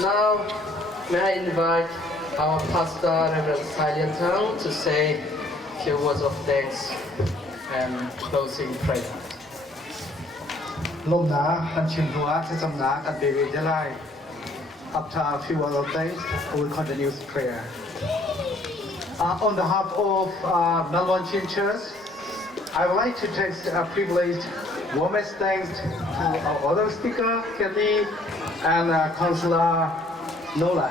Now, may I invite our pastor, Reverend Silent Tang, to say a few words of thanks and closing prayer. Lom na han chin hua se sam na kan be ve jalai. After a few words of thanks, we will continue prayer. On behalf of Melbourne Chin Church, I would like to take a privilege, warmest thanks to our other speaker, Kathy, and Councillor Nola.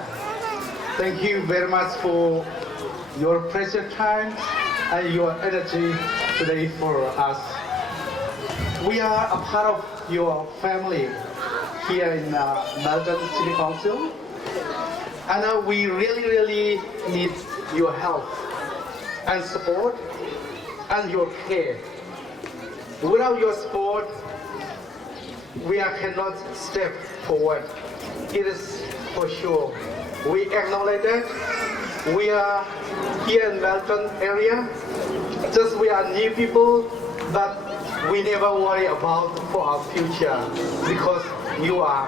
Thank you very much for your precious time and your energy today for us. We are a part of your family here in Melton City Council, and we really need your help and support and your care. Without your support, we cannot step forward. It is for sure. We acknowledge that we are here in Melton area. Just we are new people, but we never worry about for our future because you are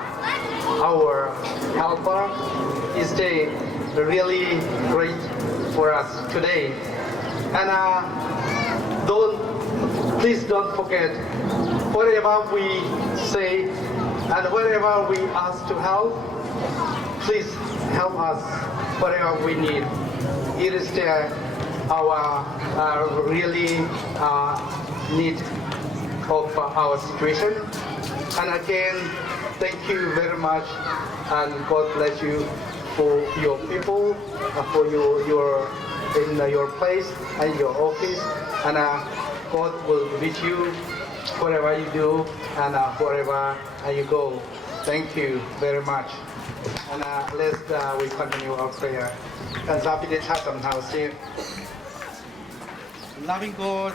our helper. It's really great for us today. And please don't forget, whatever we say and whatever we ask to help, please help us whatever we need. It is our really need of our situation. And again, thank you very much, and God bless you for your people, for your in your place and your office, and God will be with you wherever you do and wherever you go. Thank you very much. And we continue our prayer. Loving God,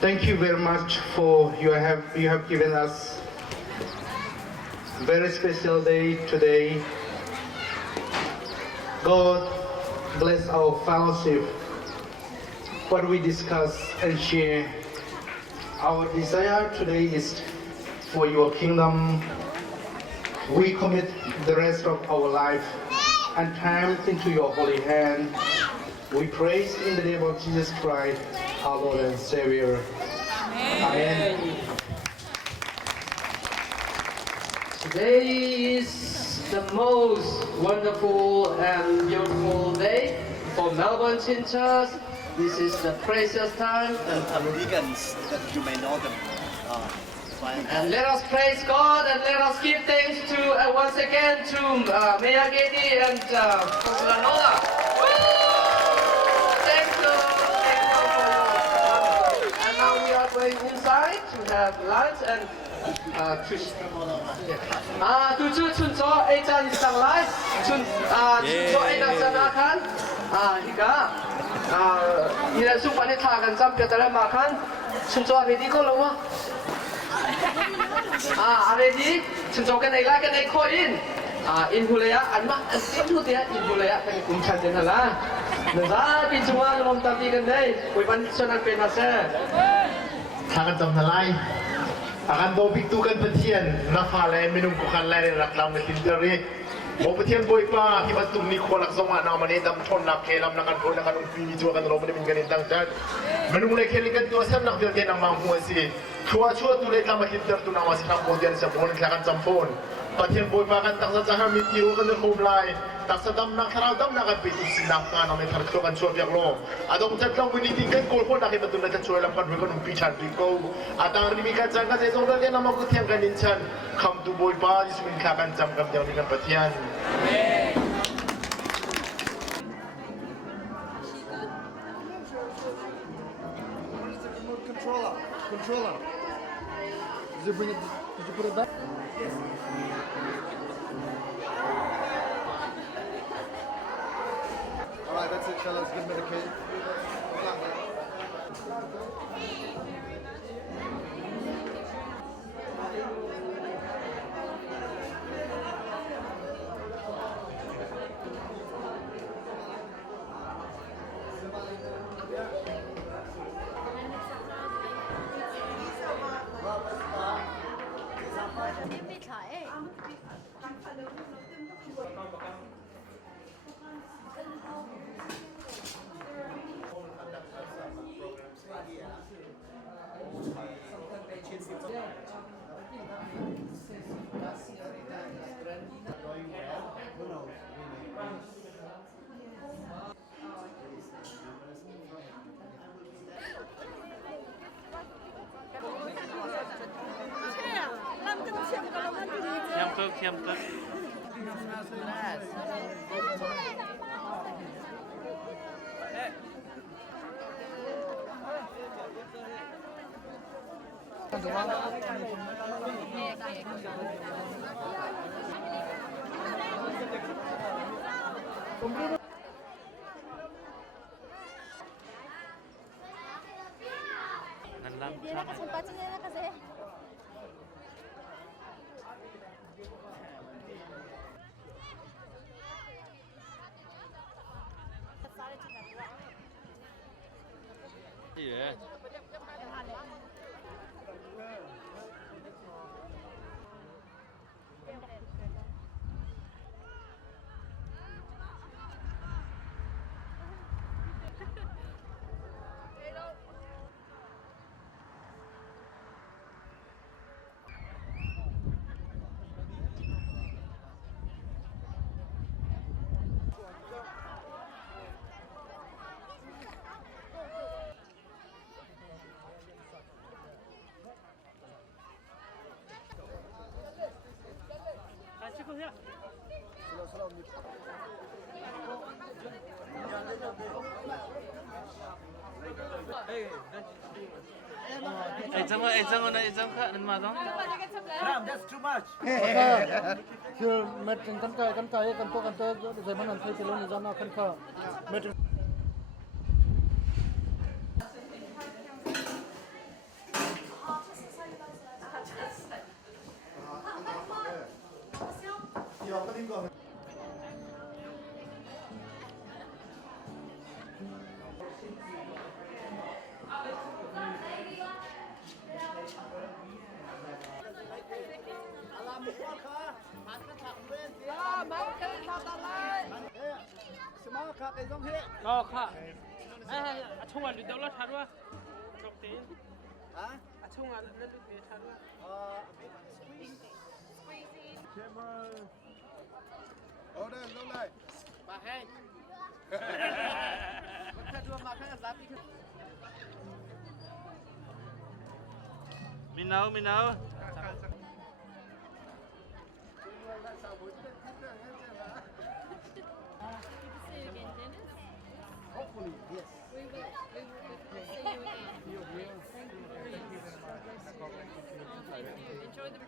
thank you very much for you have given us a very special day today. God bless our fellowship, what we discuss and share. Our desire today is for your kingdom. We commit the rest of our life and time into your holy hand. We praise in the name of Jesus Christ, our Lord and Savior. Amen. Today is the most wonderful and beautiful day for Melbourne Chin Church. This is the precious time. Americans, that you may know them. And let us praise God and let us give thanks to once again to Mayor Gedi and Councillor Nola. Thank you for you. And now we are going inside to have lunch and tu chun cho ai chan sang lai chun cho ai na sana khan hika ila su pani tha kan sam pe tara ma khan chun cho ready ko lo ma ready chun cho kan ai la kan ai kho in hulaya an ma an sim hu tia in hulaya kan kum chan den hala na za pin chunga lom ta ti kan dai koi pan sonan pe na seทางกันจำทลายอาการโดบิกตูกันเป็นเทียนนักฟ้าแลนไม่นุ่มกุขันแลนรักลำในทินเตอรีโมเป็นเทียนบอยป้าที่มาตุ่มมีคนรักสมานามันเองดำทนนักเคลำนักการพูดนักการอุ้งปีมีจัวกันเราไม่ได้เป็นกันเองตั้งใจมันนุ่มเลยเคลิกันตัวเส้นนักเดียวเทียนนักมังหัวสิชัวตัวเล็กลำมาทินเตอร์ตัวนามาสินักโมเดียนเสียบนคลากันจำโฟนปะเทียนบอยป้ากันตั้งใจให้มีติวกันในโคมลายตักสะดำนักคราวดำนักกันไปตุสินักการเอาไปทำตัวกันช่วยเพียงโลอาดงจัดลงวินิติกันโกลคนนักให้ประตูนักช่วยลำกันด้วยกันอุ้งปีชันปีโก้อาตาริมิกันจังกันเจ้าเรื่องนั้นมากุเทียงกันนินชันคำดูบอยป้าที่สุนคลากันจำกับเดียวนี้กันปะเทียนController. Did you put it back? All right, that's it, fellas. Give me the key. ทียมกันนั่นล่ะ Dia nak kasi pacinya nak kasi. Iya. Ejang ka nan ma dong. That's too much. Chưa mệt cắn cày kan po kan tơ rồi mình ăn thấy cái lon nó kan kha mệt Ờ khá. Chung ăn được đâu là thật quá. Chọc tí. Chung ăn được thật quá. Ở đây lâu lại. Bà hay. Vẫn thật đua mà khá là giá tí. Minau. Hopefully, yes. We will see you again. Thank you. Enjoy the